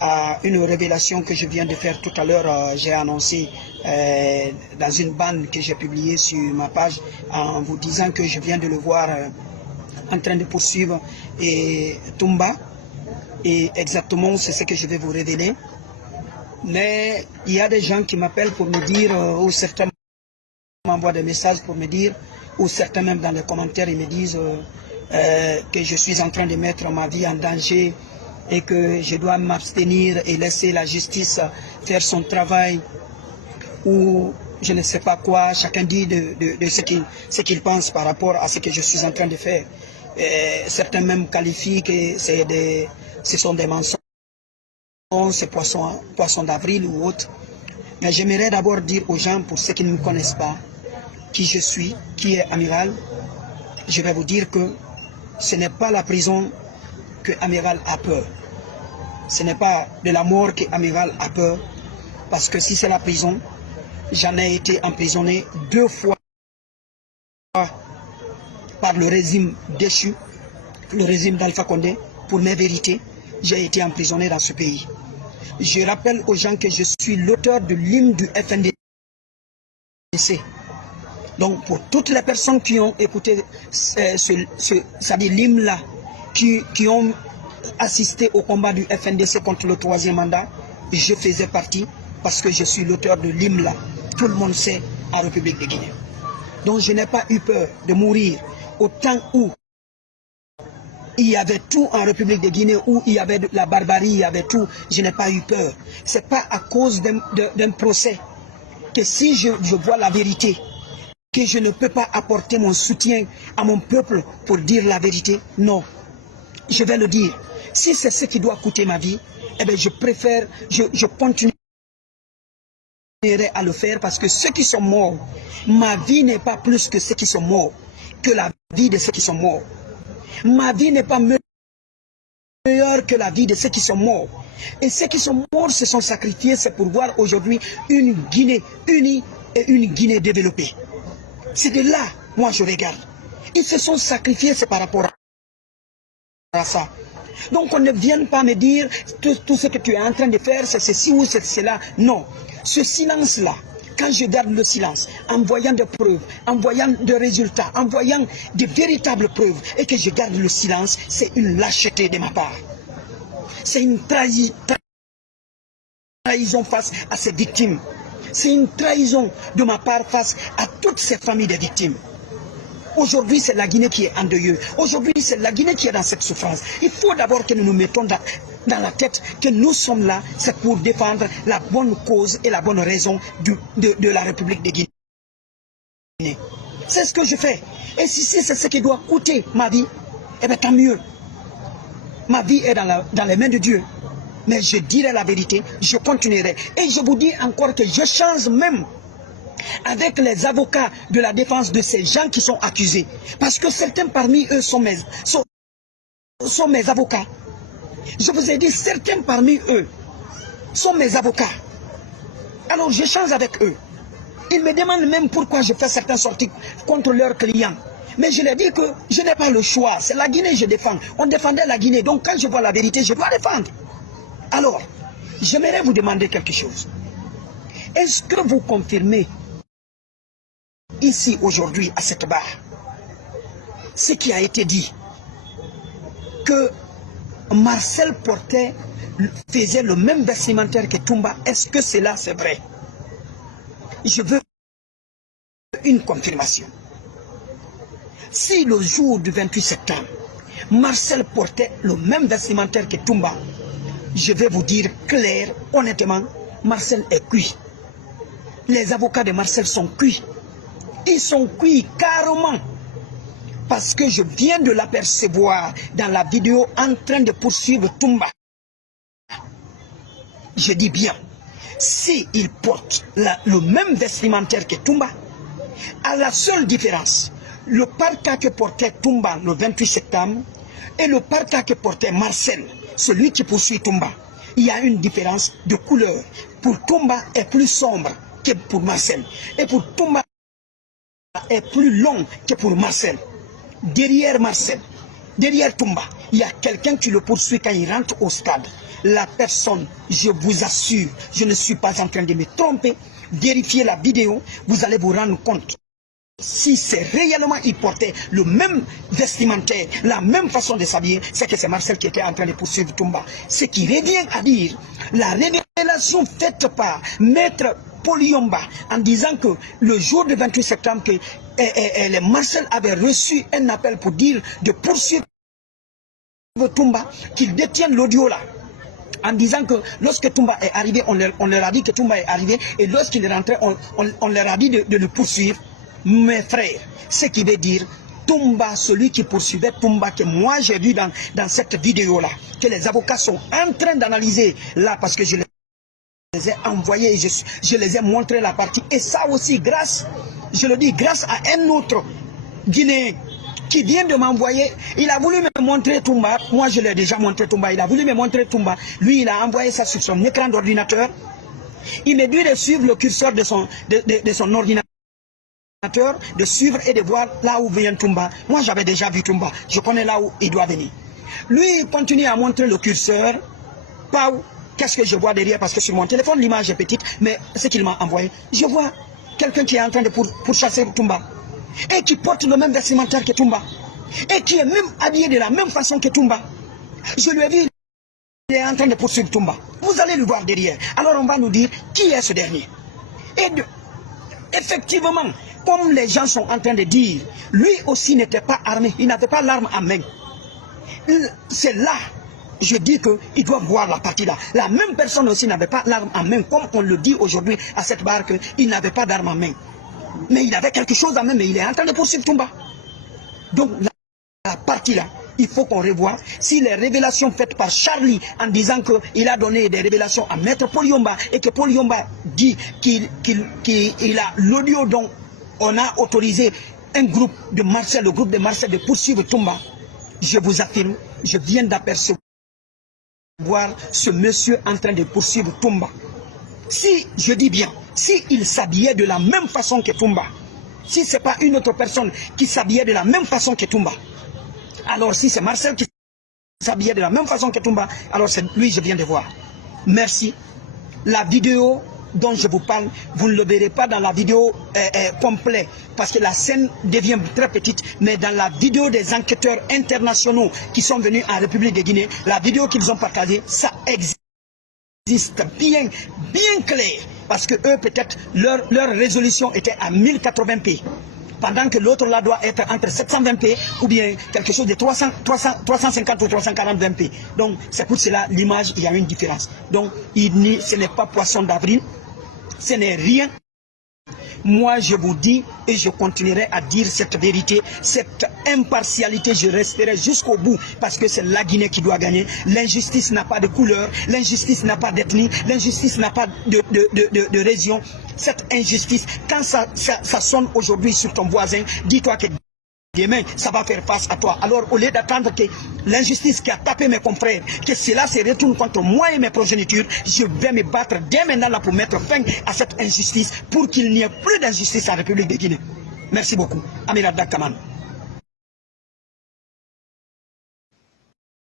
à une révélation que je viens de faire tout à l'heure. J'ai annoncé dans une bande que j'ai publiée sur ma page en vous disant que je viens de le voir en train de poursuivre Toumba. Et exactement, c'est ce que je vais vous révéler. Mais il y a des gens qui m'appellent pour me dire, ou certains m'envoient des messages pour me dire, ou certains même dans les commentaires, ils me disent que je suis en train de mettre ma vie en danger et que je dois m'abstenir et laisser la justice faire son travail, ou je ne sais pas quoi, chacun dit de ce qu'il pense par rapport à ce que je suis en train de faire. Certains même qualifient que ce sont des mensonges, c'est poisson d'avril ou autre. Mais j'aimerais d'abord dire aux gens, pour ceux qui ne me connaissent pas, qui je suis, qui est Amiral. Je vais vous dire que ce n'est pas la prison que Amiral a peur. Ce n'est pas de la mort que Amiral a peur. Parce que si c'est la prison, j'en ai été emprisonné 2 fois par le régime déchu, le régime d'Alpha Condé, pour mes vérités. J'ai été emprisonné dans ce pays. Je rappelle aux gens que je suis l'auteur de l'hymne du FNDC. Donc pour toutes les personnes qui ont écouté l'hymne-là, qui ont assisté au combat du FNDC contre le 3e mandat, je faisais partie parce que je suis l'auteur de l'hymne-là. Tout le monde sait en République de Guinée. Donc je n'ai pas eu peur de mourir au temps où il y avait tout en République de Guinée, où il y avait de la barbarie, il y avait tout. Je n'ai pas eu peur. Ce n'est pas à cause d'un procès que si je vois la vérité, que je ne peux pas apporter mon soutien à mon peuple pour dire la vérité. Non, je vais le dire. Si c'est ce qui doit coûter ma vie, eh bien je préfère, je continuerai à le faire parce que ceux qui sont morts, ma vie n'est pas plus que ceux qui sont morts, que la vie de ceux qui sont morts. Ma vie n'est pas meilleure que la vie de ceux qui sont morts. Et ceux qui sont morts se sont sacrifiés, c'est pour voir aujourd'hui une Guinée unie et une Guinée développée. C'est de là, moi je regarde. Ils se sont sacrifiés, c'est par rapport à ça. Donc on ne vienne pas me dire tout ce que tu es en train de faire, c'est ceci ou c'est cela. Non, ce silence-là, quand je garde le silence, en voyant des preuves, en voyant des résultats, en voyant de véritables preuves, et que je garde le silence, c'est une lâcheté de ma part. C'est une trahison face à ces victimes. C'est une trahison de ma part face à toutes ces familles de victimes. Aujourd'hui, c'est la Guinée qui est endeuillée. Aujourd'hui, c'est la Guinée qui est dans cette souffrance. Il faut d'abord que nous nous mettons dans la tête que nous sommes là, c'est pour défendre la bonne cause et la bonne raison de la République de Guinée. C'est ce que je fais. Et si c'est ce qui doit coûter ma vie, eh bien tant mieux. Ma vie est dans les mains de Dieu. Mais je dirai la vérité, je continuerai. Et je vous dis encore que je change même avec les avocats de la défense de ces gens qui sont accusés. Parce que certains parmi eux sont mes avocats. Je vous ai dit, certains parmi eux sont mes avocats. Alors je change avec eux. Ils me demandent même pourquoi je fais certaines sorties contre leurs clients. Mais je leur dis que je n'ai pas le choix. C'est la Guinée que je défends. On défendait la Guinée. Donc quand je vois la vérité, je dois défendre. Alors, j'aimerais vous demander quelque chose. Est-ce que vous confirmez ici aujourd'hui à cette barre ce qui a été dit, que Marcel Portet faisait le même vestimentaire que Toumba? Est-ce que cela c'est vrai? Je veux une confirmation. Si le jour du 28 septembre, Marcel portait le même vestimentaire que Toumba, je vais vous dire clair, honnêtement, Marcel est cuit. Les avocats de Marcel sont cuits. Ils sont cuits carrément. Parce que je viens de l'apercevoir dans la vidéo en train de poursuivre Toumba. Je dis bien, s'il porte le même vestimentaire que Toumba, à la seule différence, le parka que portait Toumba le 28 septembre et le parka que portait Marcel, celui qui poursuit Toumba, il y a une différence de couleur. Pour Toumba est plus sombre que pour Marcel. Et pour Toumba est plus long que pour Marcel. Derrière Marcel, derrière Toumba, il y a quelqu'un qui le poursuit quand il rentre au stade. la personne, je vous assure, je ne suis pas en train de me tromper. Vérifiez la vidéo, vous allez vous rendre compte. Si c'est réellement il portait le même vestimentaire, la même façon de s'habiller, c'est que c'est Marcel qui était en train de poursuivre Toumba. Ce qui revient à dire, la révélation faite par Maître Paul Yomba en disant que le jour du 28 septembre, que Marcel avait reçu un appel pour dire de poursuivre Toumba, qu'il détienne l'audio là. En disant que lorsque Toumba est arrivé, on leur a dit que Toumba est arrivé, et lorsqu'il est rentré, on leur a dit de le poursuivre. Mes frères, ce qui veut dire Toumba, celui qui poursuivait Toumba, que moi j'ai vu dans cette vidéo-là, que les avocats sont en train d'analyser là, parce que je les ai envoyés et je les ai montré la partie. Et ça aussi, grâce, je le dis, grâce à un autre Guinéen qui vient de m'envoyer, il a voulu me montrer Toumba, moi je l'ai déjà montré Toumba, il a voulu me montrer Toumba, lui il a envoyé ça sur son écran d'ordinateur, il me dit de suivre le curseur de son ordinateur, de suivre et de voir là où vient Toumba. Moi j'avais déjà vu Toumba, je connais là où il doit venir. Lui il continue à montrer le curseur. Pau, qu'est-ce que je vois derrière? Parce que sur mon téléphone l'image est petite, mais ce qu'il m'a envoyé, je vois quelqu'un qui est en train de pourchasser Toumba, et qui porte le même vestimentaire que Toumba, et qui est même habillé de la même façon que Toumba. Je lui ai dit, il est en train de poursuivre Toumba. Vous allez le voir derrière. Alors on va nous dire qui est ce dernier. Et effectivement, comme les gens sont en train de dire, lui aussi n'était pas armé, il n'avait pas l'arme en main. C'est là, je dis qu'il doit voir la partie là. La même personne aussi n'avait pas l'arme en main, comme on le dit aujourd'hui à cette barre qu'il n'avait pas d'arme en main. Mais il avait quelque chose en main, mais il est en train de poursuivre Toumba. Donc la partie là, il faut qu'on revoie si les révélations faites par Charlie en disant qu'il a donné des révélations à Maître Paul Yomba et que Paul Yomba dit qu'il a l'audio dont on a autorisé un groupe de Marcel, le groupe de Marcel de poursuivre Toumba. Je vous affirme, je viens d'apercevoir ce monsieur en train de poursuivre Toumba. Si, je dis bien, s'il s'habillait de la même façon que Toumba, si ce n'est pas une autre personne qui s'habillait de la même façon que Toumba, alors si c'est Marcel qui s'habillait de la même façon que Toumba, alors c'est lui je viens de voir. Merci. La vidéo dont je vous parle, vous ne le verrez pas dans la vidéo complète, parce que la scène devient très petite, mais dans la vidéo des enquêteurs internationaux qui sont venus en République de Guinée, la vidéo qu'ils ont partagée, ça existe bien clair, parce que eux peut-être leur résolution était à 1080p, pendant que l'autre là doit être entre 720p ou bien quelque chose de 350 ou 340p. Donc c'est pour cela l'image, il y a une différence. Donc ce n'est pas poisson d'avril, ce n'est rien. Moi je vous dis et je continuerai à dire cette vérité, cette impartialité, je resterai jusqu'au bout, parce que c'est la Guinée qui doit gagner. L'injustice n'a pas de couleur, l'injustice n'a pas d'ethnie, l'injustice n'a pas de région. Cette injustice, quand ça sonne aujourd'hui sur ton voisin, dis-toi que demain, ça va faire face à toi. Alors, au lieu d'attendre que l'injustice qui a tapé mes confrères, que cela se retourne contre moi et mes progénitures, je vais me battre dès maintenant là pour mettre fin à cette injustice, pour qu'il n'y ait plus d'injustice en République de Guinée. Merci beaucoup. Amiral Dakaman.